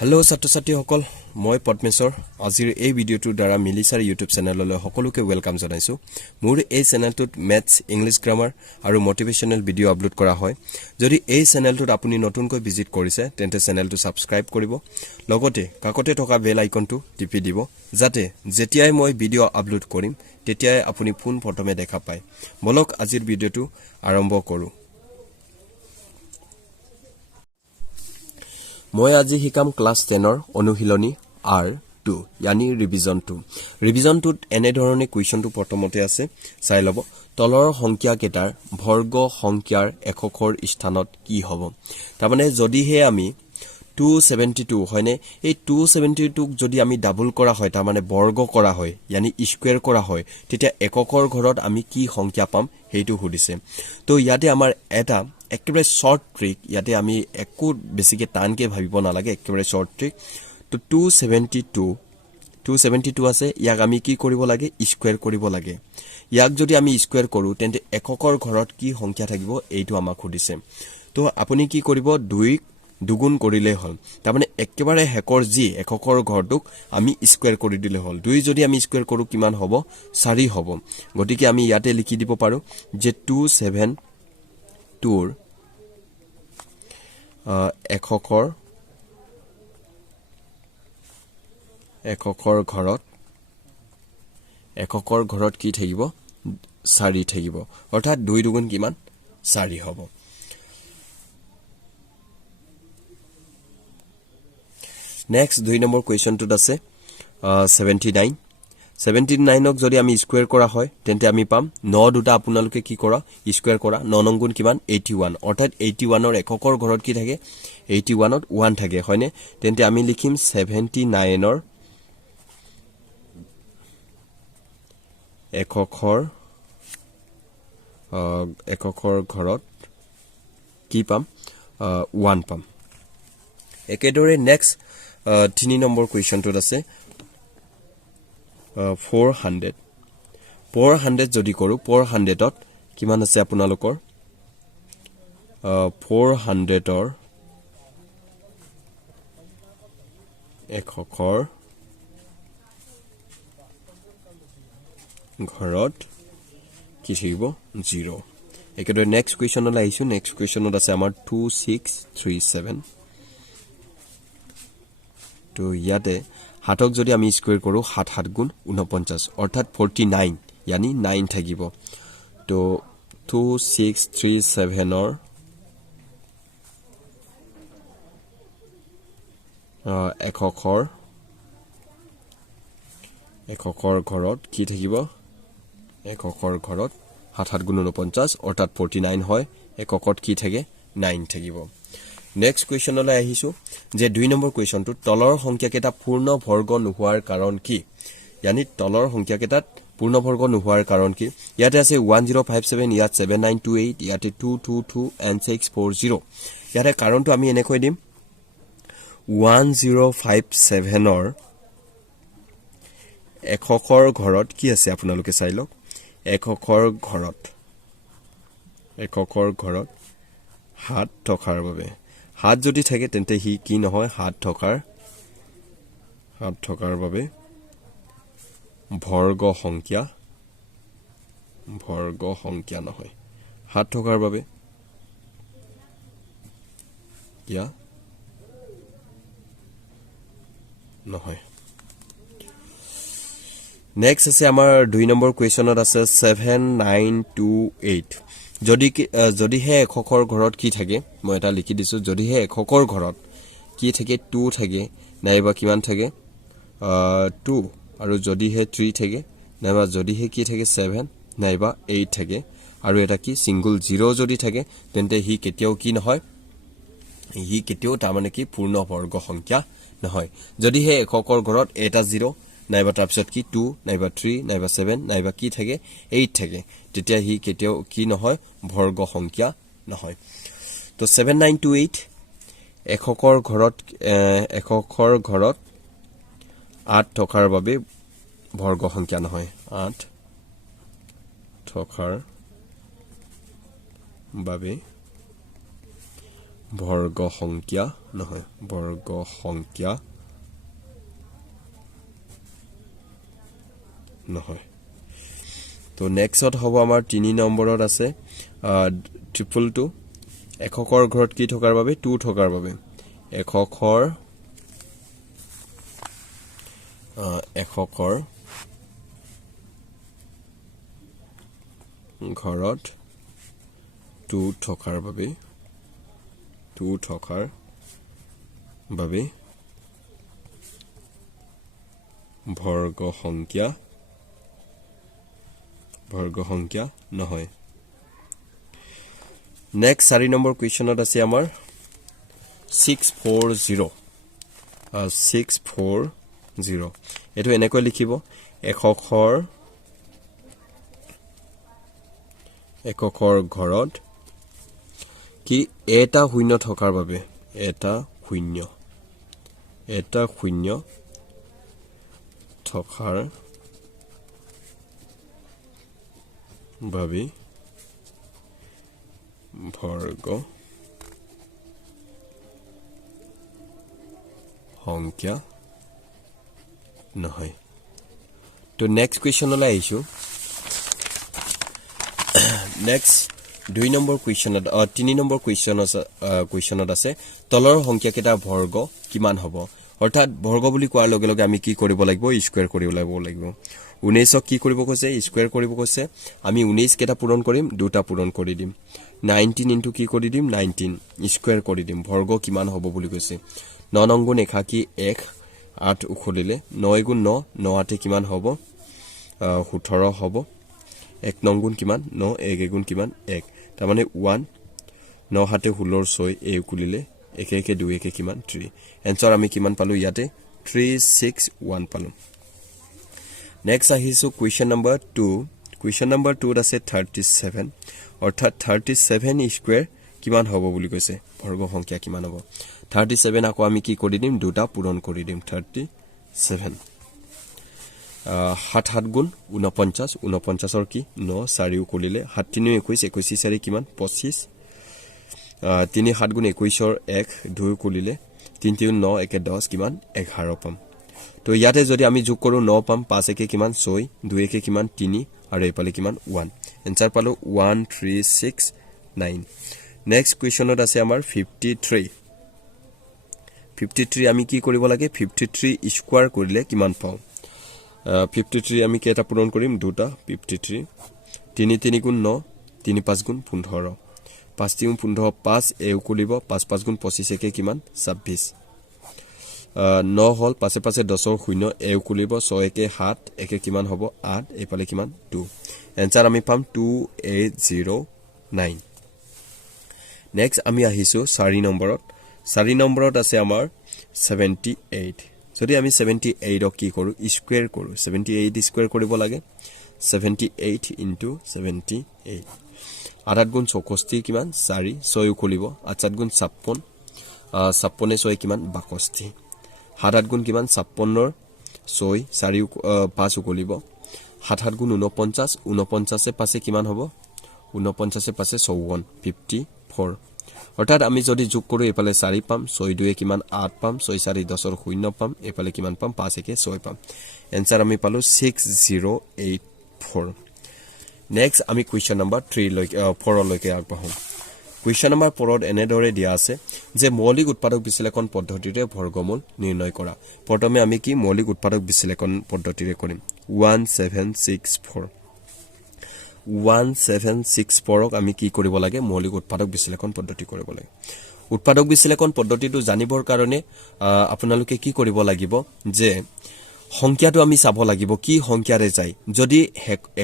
Hello ছাত্ৰ-ছাত্ৰী সকল মই পদ্মেশ্বৰ আজিৰ এই ভিডিওটোৰ দ্বাৰা মিলিছাৰ ইউটিউব চেনেললৈ সকলোকে ওয়েলকাম জনাইছো মোৰ এই চেনেলটোত ম্যাথছ ইংলিশ গ্ৰামাৰ আৰু মোটিভেশনাল ভিডিও আপলোড কৰা হয় যদি এই চেনেলটোত আপুনি নতুনকৈ ভিজিট কৰিছে তেন্তে চেনেলটো সাবস্ক্ৰাইব কৰিব লগতে কাকতে থকা বেল আইকনটো টিপি দিব যাতে যেতিয়াই মই ভিডিও আপলোড কৰিম তেতিয়াই আপুনি পোন প্ৰথমে দেখা পায় বলক আজিৰ ভিডিওটো আৰম্ভ কৰো মই আজি শিকাম ক্লাস 10 ৰ অনুশীলনী R2 यानी ৰিভিজন 2 ৰিভিজন 2 এনে ধৰণে কোৱেশ্চনটো প্ৰথমতে আছে চাই লব তলৰ সংখ্যা কেটাৰ বৰ্গ সংখ্যাৰ এককৰ স্থানত কি হ'ব তাৰমানে যদি হে আমি 272 হয়নে এই 272 ক যদি আমি ডাবল কৰা হয় তাৰমানে বৰ্গ কৰা হয় यानी স্কয়াৰ কৰা হয় তেতিয়া এককৰ ঘৰত আমি কি সংখ্যা পাম হেইটো সুধিছে তো ইয়াতে আমাৰ এটা একেবাৰে শৰ্ট ট্ৰিক ইয়াতে আমি একো বেছিকে টানকে ভাবিব নালাগে একেবাৰে শৰ্ট ট্ৰিক তো 272 আছে ইয়াক আমি কি কৰিব লাগে স্কয়াৰ কৰিব লাগে ইয়াক যদি আমি স্কয়াৰ কৰো তেন্তে এককৰ ঘৰত কি সংখ্যা থাকিব এইটো আমাক সুধিছে তো আপুনি কি কৰিব 2 দুগুণ কৰিলে হল তাৰমানে একেবাৰে হেকৰ জি এককৰ ঘৰটোক আমি স্কয়াৰ কৰি দিলে হল 2 যদি আমি স্কয়াৰ কৰো কিমান হ'ব 4 হ'ব গতিকে আমি ইয়াতে লিখি দিব পাৰো যে 272 এককৰ ঘৰত কি থাকিব 4 থাকিব অৰ্থাৎ 2 দুগুণ কিমান 4 হ'ব নেক্সট 2 নম্বৰ কোৱেশ্চনটোত আছে 79 ক যদি আমি স্কয়াৰ কৰা হয় তেন্তে আমি পাম 9 দুটা আপোনালোকে কি কৰা স্কয়াৰ কৰা 9 নং গুণ কিমান 81 অৰ্থাৎ 81 ৰ এককৰ ঘৰত কি থাকে 81 ত 1 থাকে হয়নে তেন্তে আমি লিখিম 79 ৰ এককৰ ঘৰত কি পাম 1 পাম একেদৰে নেক্সট 3 নম্বৰ কোৱেশ্চনটোত আছে 400 যদি কৰো 400 ত কিমান আছে আপোনালোকৰ 400 ৰ এককৰ ঘৰত কি থাকিব 0 একেদৰে নেক্সট কোৱেশ্চনলৈ আহিছো নেক্সট কোৱেশ্চনত আছে আমাৰ 2637 তো ইয়াতে হাতক যদি আমি স্কয়াৰ কৰো 7 7 গুণ 49 অৰ্থাৎ 49 यानी 9 থাকিব তো 2637 ৰ এককৰ ঘৰত কি থাকিব এককৰ ঘৰত 7 7 গুণ 49 অৰ্থাৎ 49 হয় এককত কি থাকে 9 থাকিব নেক্সট কোৱেশ্চনলৈ আহিছো যে 2 নম্বৰ কোৱেশ্চনটো তলৰ সংখ্যা কেটা পূৰ্ণ বৰ্গ নোহোৱাৰ কাৰণ কি यानी তলৰ সংখ্যা কেটাত পূৰ্ণ বৰ্গ নোহোৱাৰ কাৰণ কি ইয়াতে আছে 1057 ইয়াত 7928 ইয়াতে 222 and 640 ইয়াতে কাৰণটো আমি এনেকৈ দিম 1057 ৰ এককৰ ঘৰত কি আছে আপোনালোকে চাই লওক এককৰ ঘৰত 7 থকাৰ বাবে 7 যদি থাকে তেন্তে হি কি নহয় 7 থকাৰ বাবে বৰ্গ সংখ্যা নহয় 7 থকাৰ বাবে কিয়া নহয় নেক্সট আছে আমাৰ 2 নম্বৰ কোৱেশ্চনত আছে 7928 যদি হে এককৰ ঘৰত কি থাকে মই এটা লিখি দিছো যদি হে এককৰ ঘৰত কি থাকে 2 থাকে নাইবা কিমান থাকে 2 আৰু যদি হে 3 থাকে নাইবা যদি হে কি থাকে 7 নাইবা 8 থাকে আৰু এটা কি সিঙ্গল 0 যদি থাকে তেন্তে হি কেতিয়াও কি নহয় হি কেতিয়াও তাৰমানে কি পূৰ্ণ বৰ্গ সংখ্যা নহয় যদি হে এককৰ ঘৰত এটা 0 নাইবা তাৰপিছত কি 2 নাইবা 3 নাইবা 7 নাইবা কি থাকে 8 থাকে তেতিয়া হি কেতিয়াও কি নহয় বৰ্গ সংখ্যা নহয় তো 7928 এককৰ ঘৰত 8 থকাৰ বাবে বৰ্গ সংখ্যা নহয় 8 থকাৰ বাবে বৰ্গ সংখ্যা নহয় বৰ্গ সংখ্যা নহয় তো নেক্সট হ'ব আমাৰ 3 নম্বৰত আছে 222 এককৰ ঘৰত কি থকাৰ বাবে 2 থকাৰ বাবে এককৰ ঘৰত 2 থকাৰ বাবে বৰ্গ সংখ্যা নহয় নেক্সট 4 নম্বৰ কুৱেশ্যনত আছে আমাৰ 640 এটো এনেকৈ লিখিব এককৰ ঘৰত কি এটা শূন্য থকাৰ বাবে এটা শূন্য থকাৰ বাবে বৰ্গ সংখ্যা নহয় তো নেক্সট কুৱেশ্যনলৈ আহিছো নেক্সট 2 নম্বৰ কুৱেশ্যনত 3 নম্বৰ কুৱেশ্যনত আছে তলৰ সংখ্যা কেইটা বৰ্গ কিমান হ'ব অৰ্থাৎ বৰ্গ বুলি কোৱাৰ লগে লগে আমি কি কৰিব লাগিব স্কয়াৰ কৰিব লাগিব 19ক কি কৰিব কৈছে স্কয়াৰ কৰিব কৈছে আমি 19 কেটা পূৰণ কৰিম দুটা পূৰণ কৰি দিম 19 ইনটু কি কৰি দিম 19 স্কয়াৰ কৰি দিম বৰ্গ কিমান হ'ব বুলি কৈছে 9 নং গুণ 1 কি 1 8 উখলিলে 9 গুণ 9 9 8 কিমান হ'ব 18 হ'ব 1 নং গুণ কিমান 9 1 গুণ কিমান 1 তাৰ মানে 1 9 7 16 6 এ উখলিলে 1 1 2 1 কিমান 3 এনসার আমি কিমান পালো ইয়াতে 361 পালো নেক্সট আহিছো কোয়েশ্চন নাম্বার 2 কোয়েশ্চন নাম্বার 2 আছে 37 অর্থাৎ 37 স্কয়ার কিমান হ'ব বুলি কৈছে বৰ্গ সংখ্যা কিমান হ'ব 37 আকৌ আমি কি কৰি দিম দুটা পূৰণ কৰি দিম 37 7 7 গুণ 49 49 কি 9 4 কৰিলে 7 3 21 21 4 কিমান 25 3 7 গুণ 21 1 2 কৰিলে 3 3 9 1 10 কিমান 11 পাম তো ইয়াতে যদি আমি যোগ কৰো 9 পাম 5 1 কিমান 6 2 1 কিমান 3 আৰু এপালে কিমান 1 এনসাৰ পালো 1369 নেক্সট কোৱেশ্চনত আছে আমাৰ 53 আমি কি কৰিব লাগে 53 স্কয়াৰ কৰিলে কিমান পাও 53 আমি কেটা পূৰণ কৰিম দুটা 53 3 3 গুণ 9 3 5 গুণ 15 5 3 15 5 এ উকলিব 5 5 গুণ 25 একে কিমান 26 9 হল পাছে পাছে 10 শূন্য এ উকলিব 6 একে 7 একে কিমান হ'ব 8 এপালে কিমান 2 এনসার আমি পাম 2809 নেক্সট আমি আহিছো 4 নম্বৰত আছে আমাৰ 78 যদি আমি 78 ক কি কৰো স্কয়াৰ কৰো 78 স্কয়াৰ কৰিব লাগে 78 into 78 8 গুণ 64 কিমান 4 6 উকলিব 8 গুণ 56 56 6 কিমান 62 7 গুণ কিমান 56 6 4 5 উকলিব 7 গুণ 49 49 পাছে কিমান হ'ব 49 পাছে 54 54 অৰ্থাৎ আমি যদি যোগ কৰো এফালে 4 পাম 6 2 কিমান 8 পাম 6 4 10 শূন্য পাম এফালে কিমান পাম 5 1 6 পাম এনসার আমি পালো 6084 নেক্সট আমি কোৱেশ্চন নাম্বাৰ 4 লৈকে আগবাঢ়ো কোৱেশ্চন নাম্বাৰ 4 এনে দৰে দিয়া আছে যে মৌলিক উৎপাদক বিশ্লেষণ পদ্ধতিৰে বৰ্গমূল নিৰ্ণয় কৰা প্ৰথমে আমি কি মৌলিক উৎপাদক বিশ্লেষণ পদ্ধতিৰে কৰিম 1764 আমি কি কৰিব লাগে মৌলিক উৎপাদক বিশ্লেষণ পদ্ধতি কৰিব লাগে উৎপাদক বিশ্লেষণ পদ্ধতিটো জানিবৰ কাৰণে আপোনালোকে কি কৰিব লাগিব যে সংখ্যাটো আমি চাব লাগিব কি সংখ্যাৰে যায় যদি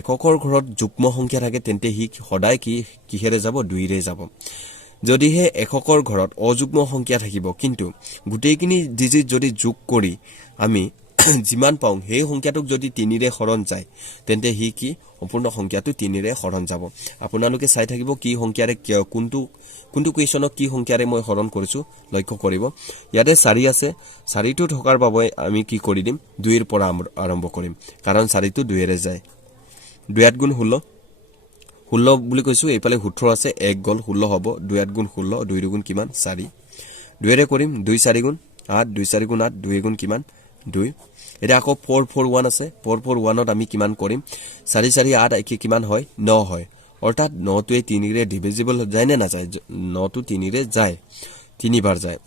এককৰ ঘৰত যুগ্ম সংখ্যা থাকে তেন্তে হি সদায় কি কিহেৰে যাব 2 ৰে যাব যদি হে এককৰ ঘৰত অযুগ্ম সংখ্যা থাকিব কিন্তু গুটেইখিনি ডিজিট যদি যোগ কৰি আমি যিমান পাও সেই সংখ্যাটোক যদি 3 ৰে হৰণ যায় তেন্তে হি কি সম্পূৰ্ণ সংখ্যাটো 3 ৰে হৰণ যাব আপোনালোকে চাই থাকিব কি সংখ্যাৰে কোনটো কোৱেশ্চনক কি সংখ্যাৰে মই হৰণ কৰিছো লক্ষ্য কৰিব ইয়াতে 4 আছে 4টো থকাৰ বাবে আমি কি কৰি দিম 2 ৰ পৰা আৰম্ভ কৰিম কাৰণ 4টো 2 ৰে যায় 2 গুণ 16 16 বুলি কৈছো এইফালে 18 আছে 1 গল 16 হ'ব 2 8 গুণ 16 2 2 গুণ কিমান 4 2 ৰে কৰিম 2 4 গুণ 8 2 4 গুণ 8 2 গুণ কিমান 2 এটা আকৌ 4 4 1 আছে 4 4 1 ত আমি কিমান কৰিম 4 4 8 একে কিমান হয় 9 হয় অৰ্থাৎ 9 টোৱে 3 ৰে ডিভিজিবল যায় নে না যায় 9 টো 3 ৰে যায় 3 বাৰ যায়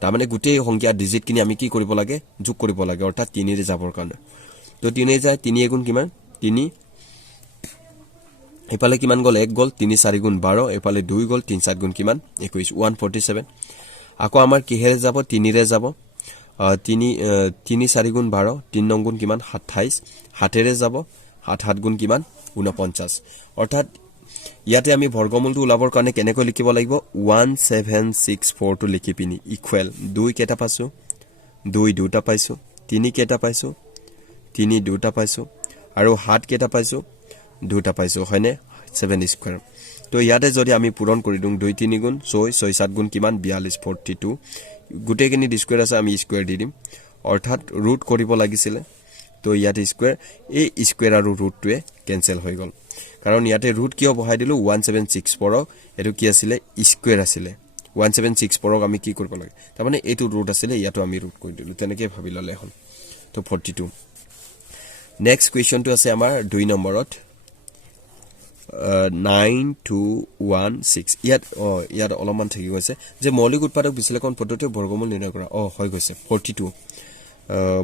তাৰ মানে গুটেই সংখ্যা ডিজিট কিনি আমি কি কৰিব লাগে যোগ কৰিব লাগে অৰ্থাৎ 3 ৰে যাবৰ কাৰণে তো 3 যায় 3 গুণ কিমান 3 এফালে কিমান গল 1 গল 3 4 গুণ 12 এফালে 2 গল 3 7 গুণ কিমান 21 147 আকৌ আমাৰ কিহেৰে যাব 3 ৰে যাব 3 4 গুণ 12 3 9 গুণ কিমান 27 7 ৰে যাব 7 7 গুণ কিমান 49 অৰ্থাৎ ইয়াতে আমি বৰ্গমূলটো উলাবৰ কাৰণে কেনেকৈ লিখিব লাগিব 1764 টো লিখি পিনি ইকুৱেল 2 কেটা পাইছো 2 দুটা পাইছো 3 কেটা পাইছো 3 দুটা পাইছো আৰু 7 কেটা পাইছো দুটা পাইছো হয়নে 7 স্কয়াৰ তো ইয়াতে যদি আমি পূৰণ কৰি দিম 2 3 গুণ 6 6 7 গুণ কিমান 42 42 গুটেখিনি স্কয়াৰ আছে আমি স্কয়াৰ দি দিম অৰ্থাৎ ৰুট কৰিব লাগিছিল তো ইয়াতে স্কয়াৰ এই স্কয়াৰ আৰু ৰুটটোৱে কেনসেল হৈ গল কাৰণ ইয়াতে ৰুট কিয় বহাই দিলো 1764 এটো কি আছিল স্কয়াৰ আছিল 1764 আমি কি কৰিব লাগে তাৰ মানে এটো ৰুট আছিল ইয়াতো আমি ৰুট কৰি দিলো তেনেকৈ ভাবি ললে হল তো 42 নেক্সট কোৱেশ্চন টো আছে আমাৰ 2 নম্বৰত 9216 ইয়াত অলপমান থাকি গৈছে যে মৌলিক উৎপাদক বিশ্লেষণ পদ্ধতিৰ বৰ্গমূল নিৰ্ণয় কৰা হৈ গৈছে 42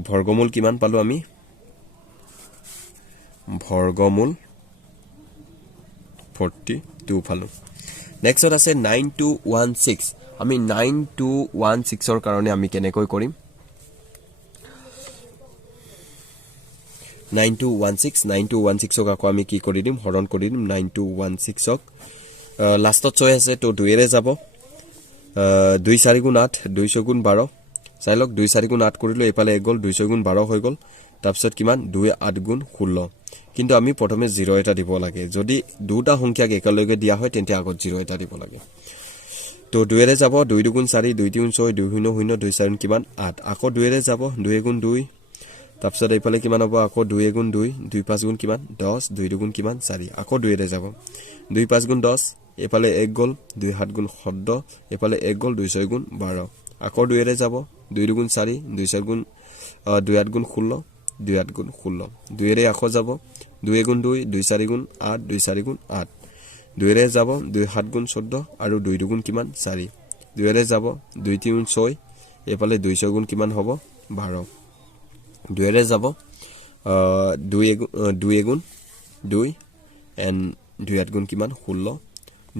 বৰ্গমূল কিমান পালো আমি বৰ্গমূল 42 পালো নেক্সট আছে 9216 আমি 9216 ৰ কাৰণে আমি কেনেকৈ কৰিম 9216 ক আকৌ আমি কি কৰি দিম হৰণ কৰি দিম 9216 ক লাষ্টত 6 আছে তো 2 ৰে যাব 2 4 গুণ 8 200 গুণ 12 চাইলক 2 4 গুণ 8 কৰিলো এফালে 1 গল 200 গুণ 12 হৈ গল তাৰপিছত কিমান 2 8 গুণ 16 কিন্তু আমি প্ৰথমে 0 এটা দিব লাগে যদি দুটা সংখ্যাক একেলগে দিয়া হয় তেন্তে আগত 0 এটা দিব লাগে তো 2 ৰে যাব 2 2 গুণ 4 2 3 6 2 0 0 2 4 কিমান 8 আকৌ 2 ৰে যাব 2 গুণ 2 তাৰপিছত এইফালে কিমান হ'ব আকৌ 2 গুণ 2 2 5 গুণ কিমান 10 2 গুণ কিমান 4 আকৌ 2 ৰে যাব 2 5 গুণ 10 এফালে 1 গল 2 7 গুণ 14 এফালে 1 গল 2 6 গুণ 12 আকৌ 2 ৰে যাব 2 গুণ 4 2 4 গুণ 2 8 গুণ 16 2 8 গুণ 16 2 ৰে আকৌ যাব 2 গুণ 2 2 4 গুণ 8 2 4 গুণ 8 2 ৰে যাব 2 7 গুণ 14 আৰু 2 গুণ কিমান 4 2 ৰে যাব 2 3 গুণ 6 এফালে 2 6 গুণ কিমান হ'ব 12 2 ৰে যাব 2 গুণ 2 এন্ড 2 8 গুণ কিমান 16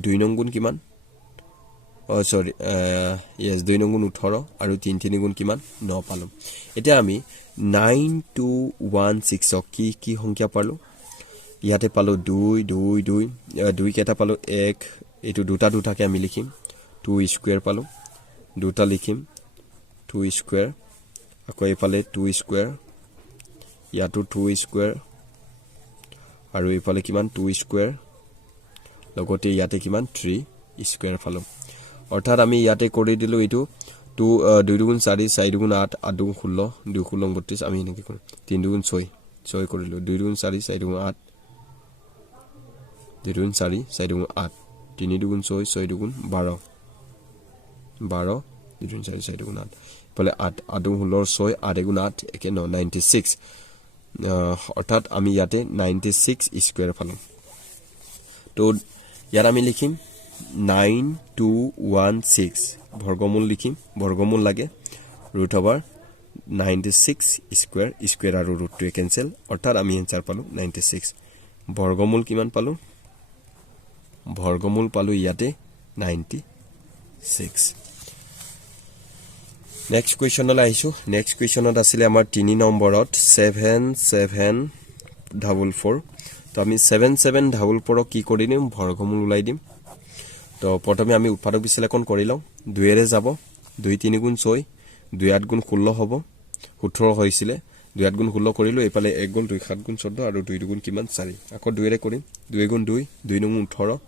2 9 গুণ কিমান সৰি yes 2 9 গুণ 18 আৰু 3 3 গুণ কিমান 9 পালো এতিয়া আমি 9216 কি সংখ্যা পালো ইয়াতে পালো 2 2 2 2 কেটা পালো 1 এটো দুটা দুটাকে আমি লিখিম 2 স্কয়াৰ পালো দুটা লিখিম 2 স্কয়াৰ আকৌ এফালে 2 স্কয়াৰ ইয়াতো 2 স্কয়াৰ আৰু এফালে কিমান 2 স্কয়াৰ লগতে ইয়াতে কিমান 3 স্কয়াৰ পালো অৰ্থাৎ আমি ইয়াতে কৰি দিলো এটো 2 গুণ 4 4 গুণ 8 8 গুণ 16 2 16 32 আমি এনেকৈ কৰিম 3 গুণ 6 6 কৰিলো 2 গুণ 4 4 গুণ 8 2 গুণ 4 4 গুণ 8 3 গুণ 6 6 গুণ 12 12 2 গুণ 4 4 গুণ 8 পলে 8 8 গুণ 16 6 8 গুণ 8 একে 96 অৰ্থাৎ আমি ইয়াতে 96 স্কয়াৰ পালো তো ইয়াত আমি লিখিম 9216 বৰ্গমূল লিখিম বৰ্গমূল লাগে ৰুট ওভাৰ 96 স্কয়াৰ স্কয়াৰ আৰু ৰুটটো কেনসেল অৰ্থাৎ আমি এনসাৰ পালো 96 বৰ্গমূল কিমান পালো বৰ্গমূল পালো ইয়াতে 96 নেক্সট কোৱেশ্চনলৈ আহিছো নেক্সট কোৱেশ্চনত আছিল আমাৰ 3 নম্বৰত 7744 তো আমি 7744 কি কৰি দিম বৰ্গমূল উলাই দিম তো প্ৰথমে আমি উৎপাদক বিশ্লেষণ কৰি লওঁ 2 ৰে যাব 2 3 গুণ 6 2 8 গুণ 16 হ'ব 18 হৈছিল 2 8 গুণ 16 কৰিলো এফালে 1 গুণ 2 7 গুণ 14 আৰু 2 গুণ কিমান 4 আকৌ 2 ৰে কৰিম 2 গুণ 2 2 গুণ 18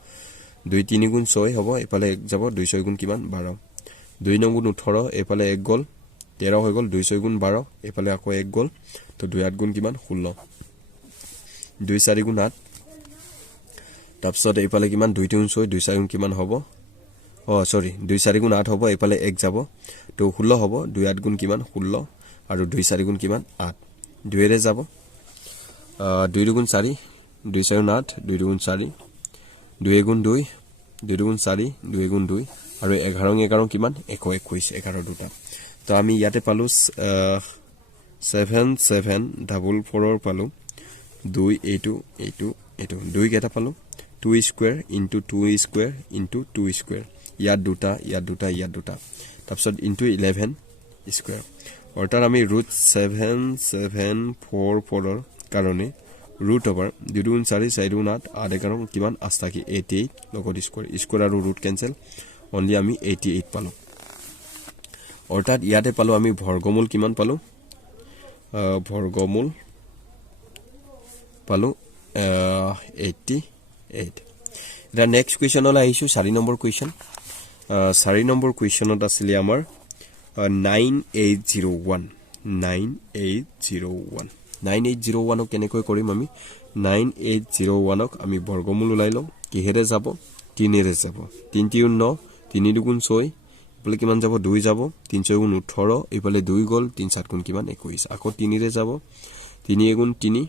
2 3 গুণ 6 হ'ব এফালে 1 যাব 2 6 গুণ কিমান 12 2 9 গুণ 18 এফালে 1 গল 13 হৈ গল 2 6 গুণ 12 এফালে আকৌ 1 গল তো 2 8 গুণ কিমান 16 2 4 গুণ 8 তাৰপিছত এইফালে কিমান 2 গুণ 6 2 4 গুণ কিমান হ'ব সৰি 2 4 গুণ 8 হ'ব এইফালে 1 যাব তো 16 হ'ব 2 8 গুণ কিমান 16 আৰু 2 4 গুণ কিমান 8 2 ৰে যাব 2 গুণ 4 2 4 গুণ 8 2 গুণ 4 2 গুণ 2 2 গুণ 4 2 গুণ 2 আৰু 11 11 কিমান 121 11 দুটা তো আমি ইয়াতে পালো 7 7 ডাবল 4 পালো 2 এইটো 2 কেটা পালো 2 square into 2 square into 2 square ইয়াত দুটা তাৰপিছত ইনটু 11 স্কয়াৰ অৰ্থাৎ আমি ৰুট 7 7 4 4 ৰ কাৰণে ৰুট ওভাৰ 2 গুণ 4 4 গুণ 8 8 11 কিমান 8 থাকি 88 লগত স্কয়াৰ আৰু ৰুট কেনসেল অনলি আমি 88 পালো অৰ্থাৎ ইয়াতে পালো আমি বৰ্গমূল কিমান পালো বৰ্গমূল পালো 88 এটা নেক্সট কোৱেশ্চনলৈ আহিছো 4 নম্বৰ কোৱেশ্চন 4 নম্বৰ কোৱেশ্চনত আছিল আমাৰ 9801 ক কেনেকৈ কৰিম আমি 9801 ক আমি বৰ্গমূল উলাই লম কিহেৰে যাব 3 ৰে যাব 3 3 9 3 2 গুণ 6 ইফালে কিমান যাব 2 যাব 3 6 গুণ 18 ইফালে 2 গল 3 7 গুণ কিমান 21 আকৌ 3 ৰে যাব 3 গুণ 3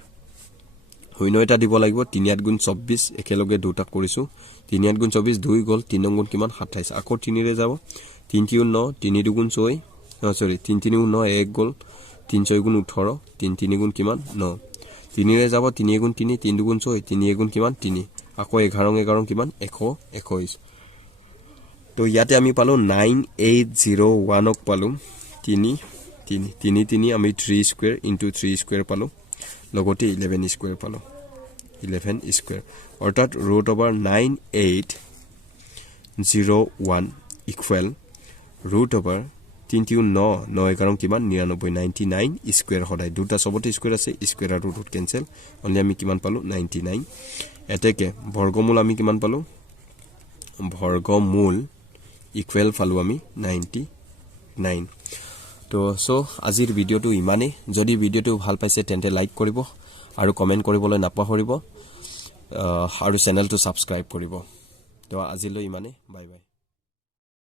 শূন্য এটা দিব লাগিব 3 8 গুণ 24 একেলগে দুটা কৰিছো 3 8 গুণ 24 2 গল 3 গুণ কিমান 27 আকৌ 3 ৰে যাব 3 3 9 3 2 গুণ 6 সৰি 3 3 গুণ 9 1 গল 3 6 গুণ 18 3 3 গুণ কিমান 9 3 ৰে যাব 3 গুণ 3 3 2 গুণ 6 3 গুণ কিমান 3 আকৌ 11 11 কিমান 121 তো ইয়াতে আমি পালো 9801 ক পালো 3 3 3 3 আমি 3 স্কয়াৰ ইনটু 3 স্কয়াৰ পালো লগতে 11 স্কয়াৰ পালো 11 স্কয়াৰ অৰ্থাৎ root over 9801 equal root over 3 3 9 9 11 কিমান 99 99 স্কয়াৰ সদায় দুটা সবতে স্কয়াৰ আছে স্কয়াৰ আৰু ৰুট কেনসেল অনলি আমি কিমান পালো 99 এতেকে বৰ্গমূল আমি কিমান পালো বৰ্গমূল ইকুৱেল পালো আমি 99 তো সো আজিৰ ভিডিওটো ইমানে যদি ভিডিওটো ভাল পাইছে তেন্তে লাইক কৰিব আৰু কমেন্ট কৰিবলৈ নাপাহৰিব আৰু চেনেলটো সাবস্ক্ৰাইব কৰিব তো আজিলৈ ইমানে বাই বাই